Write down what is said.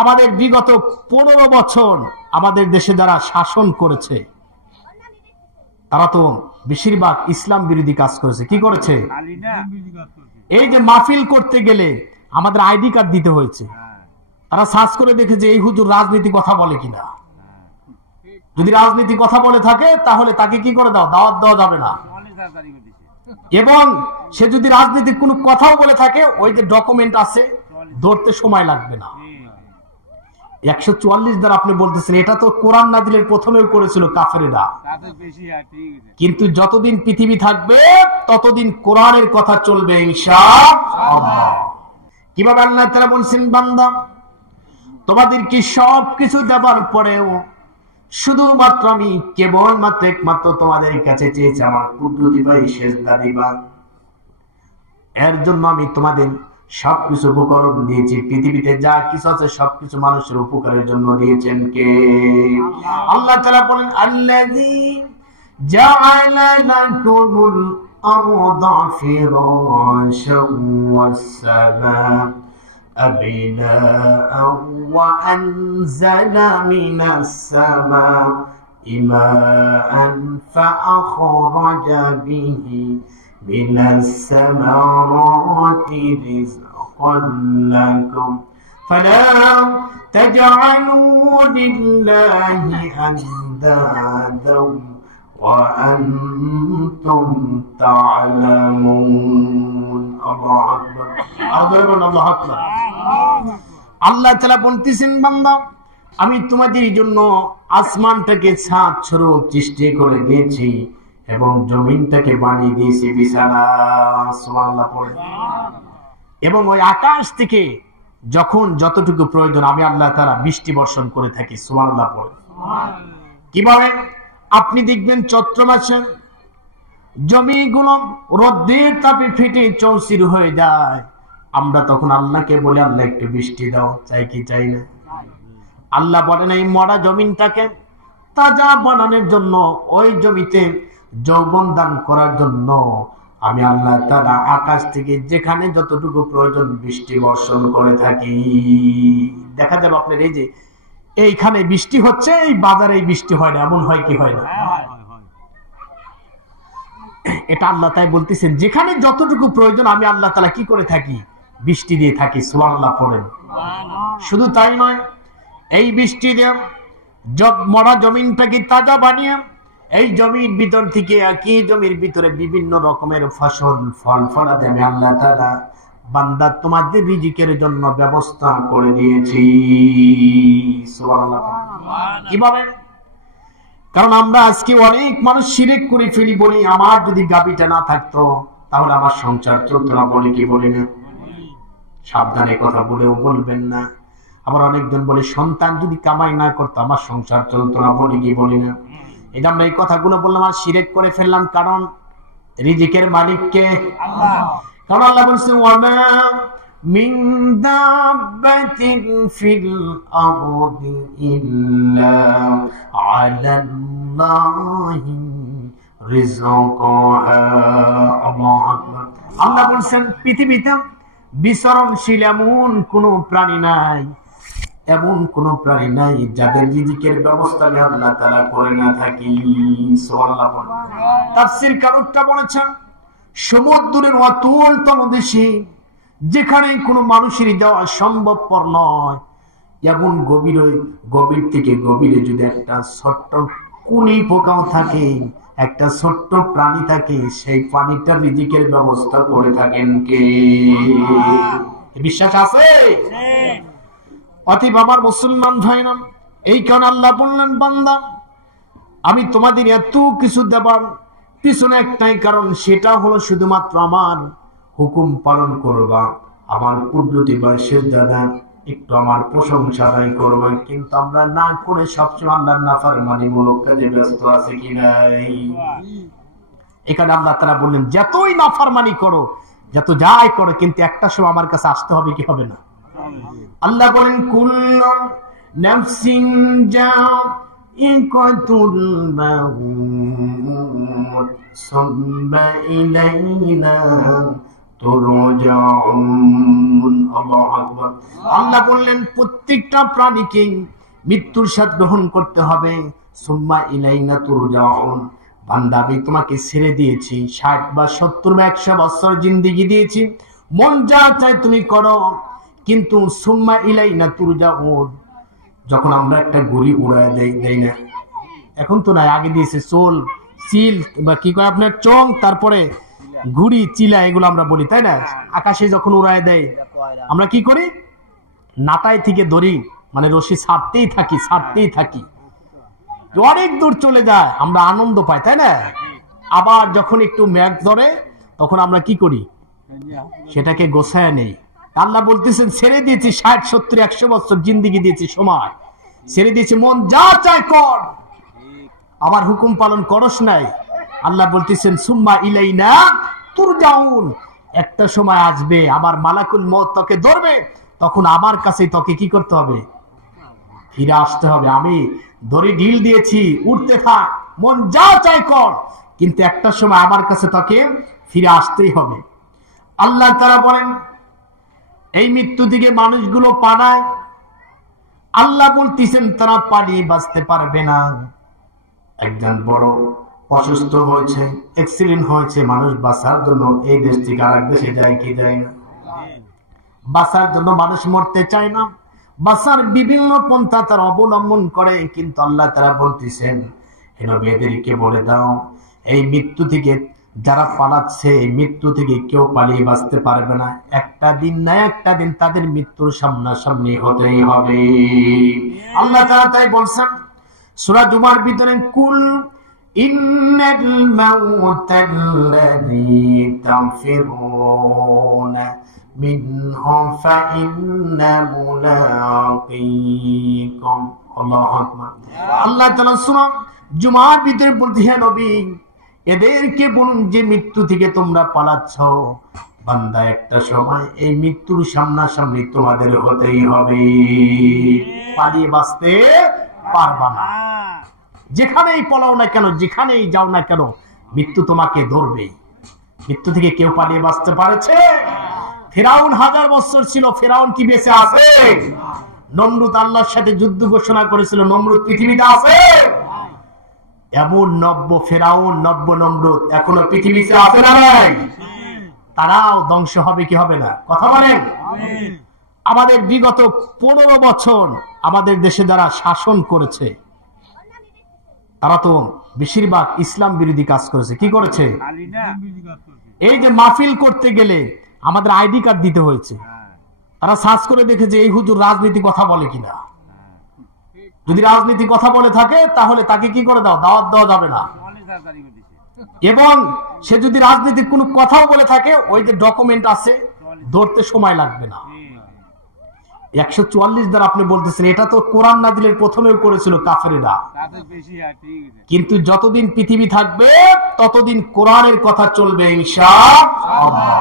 আমাদের বিগত 15 বছর আমাদের দেশে যারা শাসন করেছে তারা তো বেশিরভাগ ইসলাম বিরোধী কাজ করেছে। কি করেছে? এই যে মাহফিল করতে গেলে আমাদের আইডি কার্ড দিতে হয়েছে। তারা সার্চ করে দেখেছে এই হুজুর রাজনীতি কথা বলে কিনা। যদি রাজনীতি কথা বলে থাকে তাহলে তাকে কি করে দাও, দাওয়াত দেওয়া যাবে না। এবং সে যদি রাজনীতির কোনো কথাও বলে থাকে ওই যে ডকুমেন্ট আছে ধরতে সময় লাগবে না। 144 দ্বারা আপনি বলতেছেন এটা তো কোরআন নাজিলের প্রথমেও করেছিল কাফেরেরা, কিন্তু যতদিন পৃথিবী থাকবে ততদিন কোরআনের কথা চলবে ইনশাআল্লাহ। কিভাবে আল্লাহ তাআলা বলছেন, বান্দা তোমাদেরকে সবকিছু দেবার পরেও শুধুমাত্র আমি কেবলমাত্র একমাত্র তোমাদের কাছে চেয়েছি আমার কুদরতি ভাই সেজদা দিবা। এর জন্য আমি তোমাদের সবকিছু উপকরণ দিয়েছি। পৃথিবীতে যা কিছু আছে সবকিছু মানুষের উপকারের জন্য দিয়েছেন কে? আল্লাহ তাআলা বলেন, আল্লাযী জাআলা লাকুমুল আরদা ফিরাশান ওয়াস সামা'a বিনাআন ওয়া আনজালা মিনাস সামা'i মা'আন ফাআখরাজা বিহি من الثمرات رزقا لكم فلا تجعلوا لله أندادا وأنتم تعلمون الله أكبر الله أكبر আল্লাহ তাআলা বলতেছেন, বান্দা আমি তোমাদের জন্য আসমানটাকে ছাদ স্বরূপ সৃষ্টি করে দিয়েছি এবং জমিনটাকে বানিয়ে দিয়েছি বিছানা। সুবহানাল্লাহ পড়ে। এবং ওই আকাশ থেকে যখন যতটুকু প্রয়োজন আমি আল্লাহ তাআলা বৃষ্টি বর্ষণ করে থাকি। সুবহানাল্লাহ পড়ে। কিভাবে? আপনি দেখবেন চৈত্র মাসে জমিগুলো রোদের তাপে ফেটে চৌচির হয়ে যায়। আমরা তখন আল্লাহকে বলি, আল্লাহ একটু বৃষ্টি দাও। চাই কি চাই না? আল্লাহ বলেন এই মরা জমিনটাকে তাজা বানানোর জন্য, ওই জমিতে যৌবন দান করার জন্য আমি আল্লাহ তাআলা আকাশ থেকে যেখানে যতটুকু প্রয়োজন বৃষ্টি বর্ষণ করে থাকি। দেখা যাবে আপনার এই যে এইখানে বৃষ্টি হচ্ছে, এই বাজারে বৃষ্টি হয় না, এমন হয় কি হয় না? এটা আল্লাহ তাই বলতেছেন যেখানে যতটুকু প্রয়োজন আমি আল্লাহ তাআলা কি করে থাকি, বৃষ্টি দিয়ে থাকি। সুবহানাল্লাহ পড়েন। শুধু তাই নয়, এই বৃষ্টি দিয়ে মরা জমিনটাকে তাজা বানিয়ে এই জমির ভিতর থেকে একই জমির ভিতরে বিভিন্ন রকমের ফসল ফল ফলাতে আমি আল্লাহ তাআলা বান্দা তোমাদের রিজিকের জন্য ব্যবস্থা করে দিয়েছি। সুবহানাল্লাহ। কিভাবে? কারণ আমরা আজকে অনেক মানুষ শিরক করে ফেলি, বলি আমার যদি গাভীটা না থাকতো তাহলে আমার সংসার চলতো না। বলি কি বলি না? সাবধানে কথা বলেও বলবেন না। আবার অনেকজন বলে সন্তান যদি কামাই না করতো আমার সংসার চলতো না। বলি কি বলি না? এই আমরা এই কথাগুলো বললাম আর শিরক করে ফেললাম। কারণ রিজিকের মালিক কে? আল্লাহ। কারণ আল্লাহ বলছে ওয়ামা মিন দাব্বাতিন ফিল আরদি ইল্লা আলাল্লাহি রিজকুহা। আল্লাহু আকবার। আল্লাহ বলছেন পৃথিবীতে বিচরণশীল এমন কোন প্রাণী নাই, এমন কোন প্রাণী নাই যাদের রিজিকের ব্যবস্থা আল্লাহ তাআলা করে না থাকি। সুবহানাল্লাহ। তাফসীর কারকটা বলেছেন সমুদ্রের অতল তলদেশে যেখানে কোনো মানুষের যাওয়া সম্ভবপর নয়, এমন গভীর থেকে গভীরে যদি একটা ছোট্ট কুনি পোকাও থাকে, একটা ছোট্ট প্রাণী থাকে, সেই প্রাণীটার রিজিকের ব্যবস্থা করে থাকেন কে? বিশ্বাস আছে? অতএব আমার মুসলমান ভাইরা, এই কারণে আল্লাহ বললেন বান্দা আমি তোমাদের এত কিছু দেবার পিছনে একটাই কারণ, সেটা হলো শুধুমাত্র আমার হুকুম পালন করবা, আমার কুদরতি বা সেজদা একটু আমার প্রশংসা আদায় করবা। কিন্তু আমরা না করে সবসময় আল্লাহর নাফরমানি মূলক কাজে ব্যস্ত আছে কি নাই? এখানে আল্লাহ তাআলা বললেন যতই নাফরমানি করো, যত যাই করো, কিন্তু একটা সময় আমার কাছে আসতে হবে, কি হবে না? আল্লাহ বলেন কুল্লু নাফসিন যায়িকাতুল মাউত সুম্মা ইলাইনা তুরজাউন। আল্লাহু আকবার। আল্লাহ বললেন প্রত্যেকটা প্রাণীকে মৃত্যুর স্বাদ গ্রহণ করতে হবে। সুম্মা ইলাইনা তুরজাউন। বান্দা আমি তোমাকে ছেড়ে দিয়েছি, 60 বা 70 বা 100 বছর জিন্দেগি দিয়েছি, মন যা চায় তুমি করো, কিন্তু সুম্মা ইলাইনা তুরজাউন। যখন আমরা একটা ঘুড়ি উড়ায় দেই না, এখন তো নাই, আগে দিয়েছে চোল, চিল বা কি কয় আপনার চং, তারপরে ঘুড়ি, চিলা, এগুলো আমরা বলি, তাই না? আকাশে যখন উড়ায় দেয় আমরা কি করি? নাটায় থেকে ধরি, মানে রশি ছাড়তেই থাকি, অনেক দূর চলে যায়, আমরা আনন্দ পাই, তাই না? আবার যখন একটু মেঘ ধরে তখন আমরা কি করি? সেটাকে গোছায় নেই। আল্লাহ বলতেছেন ছেড়ে দিয়েছি 60, 70, 100 বছর জিন্দেগি দিয়েছি, সময় ছেড়ে দিয়েছি, মন যা চায় কর, আমার হুকুম পালন করস নাই। আল্লাহ বলতেছেন সুম্মা ইলাইনা তুরজাউন। একটা সময় আসবে আমার মালাকুল মউত তোকে ধরবে, তখন আমার কাছে তোকে কি করতে হবে? ফিরে আসতে হবে। আমি দড়ি ঢিল দিয়েছি, উঠতে থাক, মন যা চায় কর, কিন্তু একটা সময় আমার কাছে তোকে ফিরে আসতেই হবে। আল্লাহ তাআলা বলেন এই মৃত্যু থেকে মানুষগুলো পালায়। আল্লাহ বলতেছেন তারা পালিয়ে বাঁচতে পারবে না। একজন বড় অসুস্থ হয়েছে, অ্যাক্সিডেন্ট হয়েছে, মানুষ বাঁচার জন্য এই দেশ থেকে আরেক দেশে যায় কি যায় না? বাঁচার জন্য মানুষ মরতে চায় না, বাঁচার বিভিন্ন পন্থা তারা অবলম্বন করে। কিন্তু আল্লাহ তাআলা বলতেছেন হে নবী এদেরকে বলে দাও এই মৃত্যু থেকে যারা পালাচ্ছে, এই মৃত্যু থেকে কেউ পালিয়ে বাঁচতে পারবে না। একটা দিন না একটা দিন তাদের মৃত্যুর সামনাসামনি হতেই হবে। আল্লাহ তাআলা তাই বলছেন সূরা জুমার ভিতরে, কুল ইন্নাল মাউতাল্লাযী তাফিরুনা মিনহু ফাইন্না মুলাকীকুম। আল্লাহু আকবার। আল্লাহ তাআলা সূরা জুমার ভিতরে বলতে, হে নবী এদেরকে বলুন যে মৃত্যু থেকে তোমরা পালাচ্ছ, বান্দা একটা সময় এই মৃত্যুর সামনাসামনি তোমাদের হতেই হবে, পালিয়ে বাঁচতে পারবা না। যেখানেই পলাও না কেন, যেখানেই যাও না কেন, মৃত্যু তোমাকে ধরবে। মৃত্যু থেকে কেউ পালিয়ে বাঁচতে পারেছে? ফিরাউন 1000 বছর ছিল, ফিরাউন কি বেঁচে আছে? নমরুদ আল্লাহর সাথে যুদ্ধ ঘোষণা করেছিল, নমরুদ পৃথিবীতে আছে? এমন নব্য ফেরাউন, নব্য নমরুদ এখনো পৃথিবীতে আছে না নাই? তারাও ধ্বংস হবে কি হবে না? কথা বলেন। আমাদের বিগত 15 বছর আমাদের দেশে যারা শাসন করেছে তারা তো বেশিরভাগ ইসলাম বিরোধী কাজ করেছে। কি করেছে? এই যে মাহফিল করতে গেলে আমাদের আইডি কার্ড দিতে হয়েছে। তারা সার্চ করে দেখেছে এই হুজুর রাজনীতি কথা বলে কিনা। যদি রাজনীতি কথা বলে থাকে তাহলে তাকে কি করে দাও? দাওয়াত দেওয়া যাবে না। এবং সে যদি রাজনীতির কোনো কথাও বলে থাকে, ওই যে ডকুমেন্ট আছে, ধরতে সময় লাগবে না। 144 দ্বারা আপনি বলতেছেন, এটা তো কোরআন নাজিলের প্রথমেও করেছিল কাফেরেরা। কিন্তু যতদিন পৃথিবী থাকবে ততদিন কোরআনের কথা চলবে ইনশাআল্লাহ।